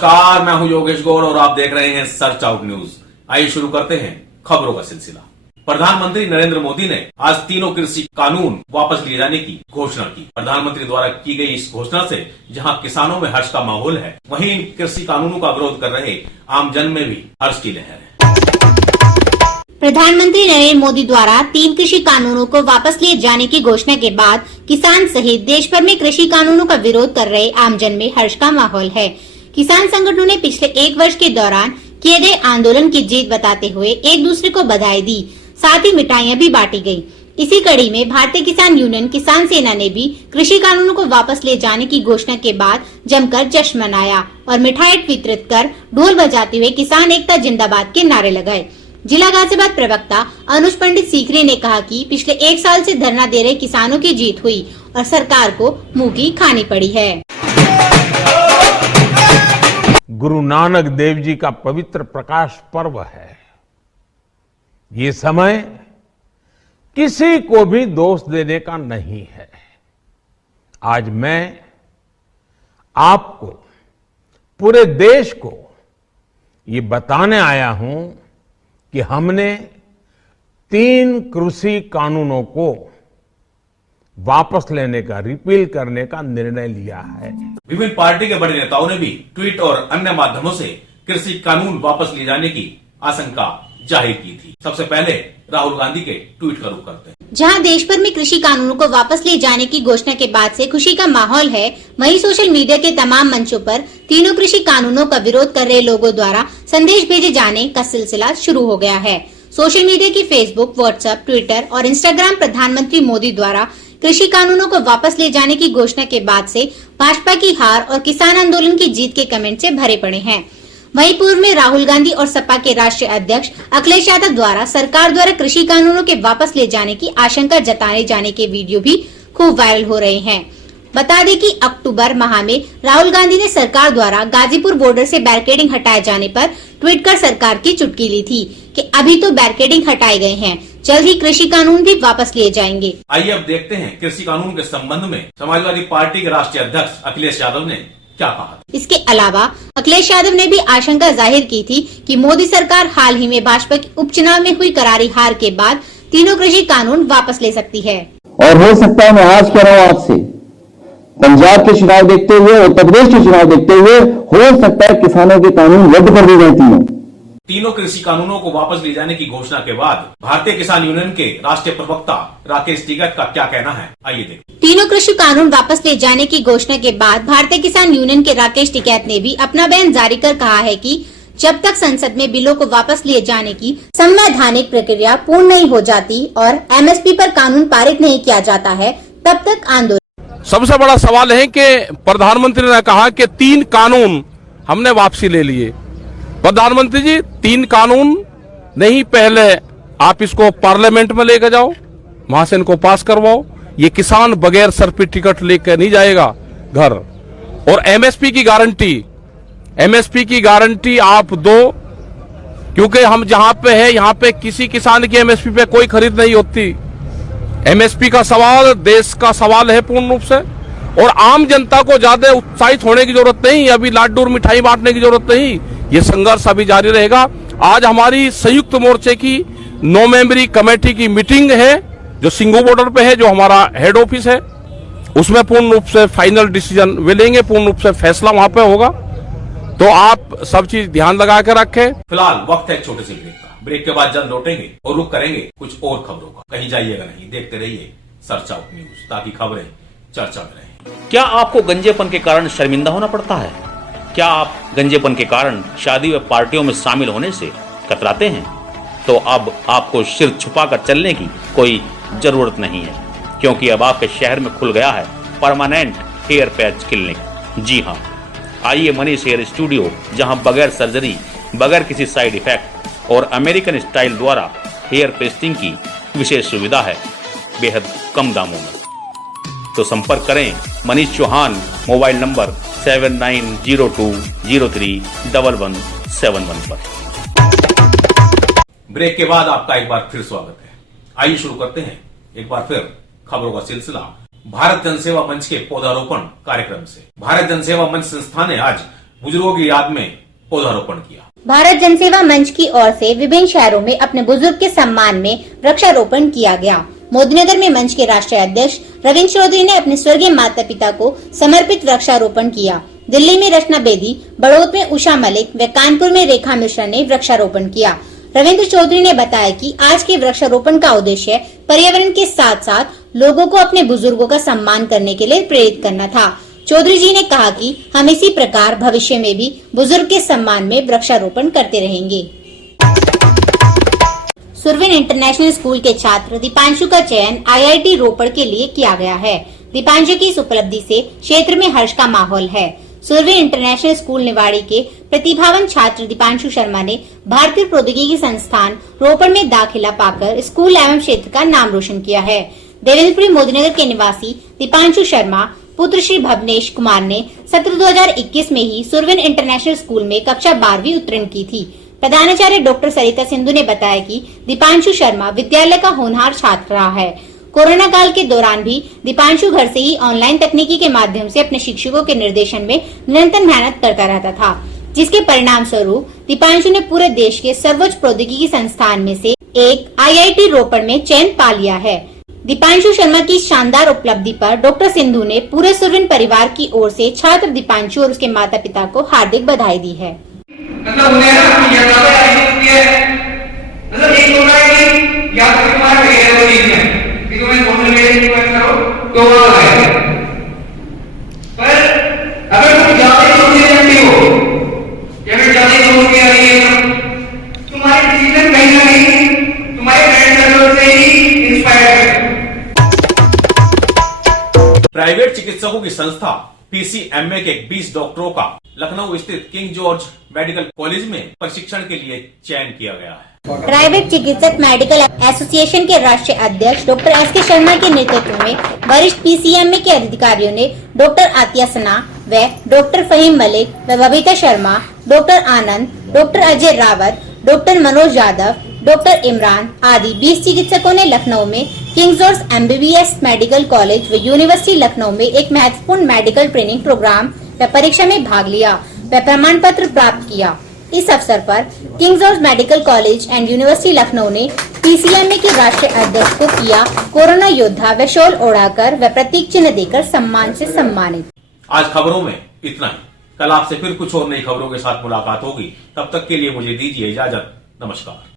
नमस्कार, मैं हूं योगेश गौड़ और आप देख रहे हैं सर्च आउट न्यूज। आइए शुरू करते हैं खबरों का सिलसिला। प्रधानमंत्री नरेंद्र मोदी ने आज तीनों कृषि कानून वापस लिए जाने की घोषणा की। प्रधानमंत्री द्वारा की गई इस घोषणा से जहां किसानों में हर्ष का माहौल है, वहीं इन कृषि कानूनों का विरोध कर रहे आम जन में भी हर्ष की लहर है। प्रधानमंत्री नरेंद्र मोदी द्वारा 3 कृषि कानूनों को वापस लिए जाने की घोषणा के बाद किसान सहित देश भर में कृषि कानूनों का विरोध कर रहे आमजन में हर्ष का माहौल है। किसान संगठनों ने पिछले 1 वर्ष के दौरान किए गए आंदोलन की जीत बताते हुए एक दूसरे को बधाई दी, साथ ही मिठाइयां भी बांटी गयी। इसी कड़ी में भारतीय किसान यूनियन किसान सेना ने भी कृषि कानूनों को वापस ले जाने की घोषणा के बाद जमकर जश्न मनाया और मिठाई वितरित कर ढोल बजाते हुए किसान एकता जिंदाबाद के नारे लगाए। जिला गाजियाबाद प्रवक्ता अनुज पंडित सीकरे ने कहा कि पिछले 1 साल से धरना दे रहे किसानों की जीत हुई और सरकार को मुंह की खानी पड़ी है। गुरु नानक देव जी का पवित्र प्रकाश पर्व है। ये समय किसी को भी दोष देने का नहीं है। आज मैं आपको, पूरे देश को ये बताने आया हूं कि हमने 3 कृषि कानूनों को वापस लेने का, रिपील करने का निर्णय लिया है। विभिन्न पार्टी के बड़े नेताओं ने भी ट्वीट और अन्य माध्यमों से कृषि कानून वापस लिए जाने की आशंका जाहिर की थी। सबसे पहले राहुल गांधी के ट्वीट का रुख करते हैं। जहां देश भर में कृषि कानूनों को वापस ले जाने की घोषणा के बाद से खुशी का माहौल है, वहीं सोशल मीडिया के तमाम मंचों पर तीनों कृषि कानूनों का विरोध कर रहे लोगों द्वारा संदेश भेजे जाने का सिलसिला शुरू हो गया है। सोशल मीडिया की फेसबुक, व्हाट्सएप, ट्विटर और इंस्टाग्राम प्रधानमंत्री मोदी द्वारा कृषि कानूनों को वापस ले जाने की घोषणा के बाद से भाजपा की हार और किसान आंदोलन की जीत के कमेंट से भरे पड़े हैं। वहीं पूर्व में राहुल गांधी और सपा के राष्ट्रीय अध्यक्ष अखिलेश यादव द्वारा सरकार द्वारा कृषि कानूनों के वापस ले जाने की आशंका जताए जाने के वीडियो भी खूब वायरल हो रहे हैं। बता दें कि अक्टूबर माह में राहुल गांधी ने सरकार द्वारा गाजीपुर बॉर्डर से बैरिकेडिंग हटाए जाने पर ट्वीट कर सरकार की चुटकी ली थी कि अभी तो बैरिकेडिंग हटाए गए हैं, जल्द ही कृषि कानून भी वापस लिए जाएंगे। आइए अब देखते हैं कृषि कानून के संबंध में समाजवादी पार्टी के राष्ट्रीय अध्यक्ष अखिलेश यादव ने क्या कहा। इसके अलावा अखिलेश यादव ने भी आशंका जाहिर की थी कि मोदी सरकार हाल ही में भाजपा के उपचुनाव में हुई करारी हार के बाद तीनों कृषि कानून वापस ले सकती है। और हो सकता है, मैं आज कह रहा हूं आपसे, पंजाब के चुनाव देखते हुए, उत्तर प्रदेश के चुनाव देखते हुए हो सकता है किसानों के कानून रद्द कर दी जाती तीनों कृषि कानूनों को वापस ले जाने की घोषणा के बाद भारतीय किसान यूनियन के राष्ट्रीय प्रवक्ता राकेश टिकैत का क्या कहना है, आइए देखें। तीनों कृषि कानून वापस ले जाने की घोषणा के बाद भारतीय किसान यूनियन के राकेश टिकैत ने भी अपना बयान जारी कर कहा है कि जब तक संसद में बिलों को वापस लिए जाने की संवैधानिक प्रक्रिया पूर्ण नहीं हो जाती और MSP पर कानून पारित नहीं किया जाता है, तब तक आंदोलन। सबसे बड़ा सवाल है कि प्रधानमंत्री ने कहा कि 3 कानून हमने वापसी ले लिए। प्रधानमंत्री जी, 3 कानून नहीं, पहले आप इसको पार्लियामेंट में लेकर जाओ, वहां से इनको पास करवाओ। ये किसान बगैर सर पे टिकट लेकर नहीं जाएगा घर। और MSP की गारंटी आप दो, क्योंकि हम जहां पे है, यहां पे किसी किसान की MSP पे कोई खरीद नहीं होती। MSP का सवाल देश का सवाल है पूर्ण रूप से, और आम जनता को ज्यादा उत्साहित होने की जरूरत नहीं, अभी लाडू और मिठाई बांटने की जरूरत नहीं। ये संघर्ष अभी जारी रहेगा। आज हमारी संयुक्त मोर्चे की 9 मेंबरी कमेटी की मीटिंग है, जो सिंगू बॉर्डर पे है, जो हमारा हेड ऑफिस है, उसमें पूर्ण रूप से फाइनल डिसीजन वे लेंगे, पूर्ण रूप से फैसला वहां पे होगा। तो आप सब चीज ध्यान लगा के रखें। फिलहाल वक्त है एक छोटे से ब्रेक का। ब्रेक के बाद जल्द लौटेंगे और रुक करेंगे कुछ और खबरों का। कहीं जाइएगा नहीं, देखते रहिए सर्च आउट न्यूज, ताकि खबरें चर्चा में रहें। क्या आपको गंजेपन के कारण शर्मिंदा होना पड़ता है? क्या आप गंजेपन के कारण शादी व पार्टियों में शामिल होने से कतराते हैं? तो अब आपको सिर छुपाकर चलने की कोई जरूरत नहीं है, क्योंकि अब आपके शहर में खुल गया है परमानेंट हेयर पैच क्लिनिक। जी हाँ, आइए मनीष हेयर स्टूडियो, जहां बगैर सर्जरी, बगैर किसी साइड इफेक्ट और अमेरिकन स्टाइल द्वारा हेयर पेस्टिंग की विशेष सुविधा है, बेहद कम दामों में। तो संपर्क करें मनीष चौहान, मोबाइल नंबर 7902031171 पर। ब्रेक के बाद आपका एक बार फिर स्वागत है। आइए शुरू करते हैं एक बार फिर खबरों का सिलसिला भारत जनसेवा मंच के पौधारोपण कार्यक्रम से। भारत जनसेवा मंच संस्था ने आज बुजुर्गों की याद में पौधारोपण किया। भारत जनसेवा मंच की ओर से विभिन्न शहरों में अपने बुजुर्ग के सम्मान में वृक्षारोपण किया गया। मोदीनगर में मंच के राष्ट्रीय अध्यक्ष रविंद्र चौधरी ने अपने स्वर्गीय माता पिता को समर्पित वृक्षारोपण किया। दिल्ली में रचना बेदी, बड़ौद में उषा मलिक व कानपुर में रेखा मिश्रा ने वृक्षारोपण किया। रविंद्र चौधरी ने बताया कि आज के वृक्षारोपण का उद्देश्य पर्यावरण के साथ साथ लोगों को अपने बुजुर्गों का सम्मान करने के लिए प्रेरित करना था। चौधरी जी ने कहा कि हम इसी प्रकार भविष्य में भी बुजुर्ग के सम्मान में वृक्षारोपण करते रहेंगे। सुरवीन इंटरनेशनल स्कूल के छात्र दीपांशु का चयन IIT रोपड़ के लिए किया गया है। दीपांशु की इस उपलब्धि से क्षेत्र में हर्ष का माहौल है। सुरवीन इंटरनेशनल स्कूल निवाड़ी के प्रतिभावान छात्र दीपांशु शर्मा ने भारतीय प्रौद्योगिकी संस्थान रोपड़ में दाखिला पाकर स्कूल एवं क्षेत्र का नाम रोशन किया है। देवेंद्रपुरी मोदीनगर के निवासी दीपांशु शर्मा पुत्र श्री भवनेश कुमार ने सत्र 2021 में ही सुरवीन इंटरनेशनल स्कूल में कक्षा 12वीं उत्तीर्ण की थी। प्रधानाचार्य डॉक्टर सरिता सिंधु ने बताया कि दीपांशु शर्मा विद्यालय का होनहार छात्र रहा है। कोरोना काल के दौरान भी दीपांशु घर से ही ऑनलाइन तकनीकी के माध्यम से अपने शिक्षकों के निर्देशन में निरंतर मेहनत करता रहता था, जिसके परिणाम स्वरूप दीपांशु ने पूरे देश के सर्वोच्च प्रौद्योगिकी संस्थान में से एक IIT रोपड़ में चयन पा लिया है। दीपांशु शर्मा की शानदार उपलब्धि पर डॉक्टर सिंधु ने पूरे सुरवीन परिवार की ओर से छात्र दीपांशु और उसके माता पिता को हार्दिक बधाई दी है। मतलब उन्हें ना ये ज्यादा आईडी है, मतलब एक होता है कि या तो तुम्हारा करियर हो चीज में कि तुम्हें सोशल मीडिया की बात करो तो वो है, पर अगर तुम ज्यादा सोचने लगते हो या फिर ज्यादा सोच के आ रही है तुम्हारे डिसीजन कहीं ना कहीं तुम्हारे फ्रेंड सर्कल से ही इंस्पायर है। प्राइवेट चिकित्सकों की संस्था PCMA के 20 डॉक्टरों का लखनऊ स्थित किंग जॉर्ज मेडिकल कॉलेज में प्रशिक्षण के लिए चयन किया गया है। प्राइवेट चिकित्सक मेडिकल एसोसिएशन के राष्ट्रीय अध्यक्ष डॉक्टर S.K. शर्मा के नेतृत्व में वरिष्ठ PCMA के अधिकारियों ने डॉक्टर आतिया सना व डॉक्टर फहीम मलिक व Babita Sharma, doctor Anand, doctor Ajay Rawat, doctor Manoj Yadav, doctor Imran आदि 20 चिकित्सकों ने लखनऊ में King George MBBS Medical College व यूनिवर्सिटी लखनऊ में एक महत्वपूर्ण मेडिकल ट्रेनिंग प्रोग्राम व परीक्षा में भाग लिया व प्रमाण पत्र प्राप्त किया। इस अवसर पर king George medical college and university Lucknow ने PCMA के राष्ट्रीय अध्यक्ष को किया कोरोना योद्धा व शॉल ओढ़ाकर व प्रतीक चिन्ह देकर सम्मान से सम्मानित। आज खबरों में इतना ही। कल आपसे फिर कुछ और नई खबरों के साथ मुलाकात होगी। तब तक के लिए मुझे दीजिए इजाजत। नमस्कार।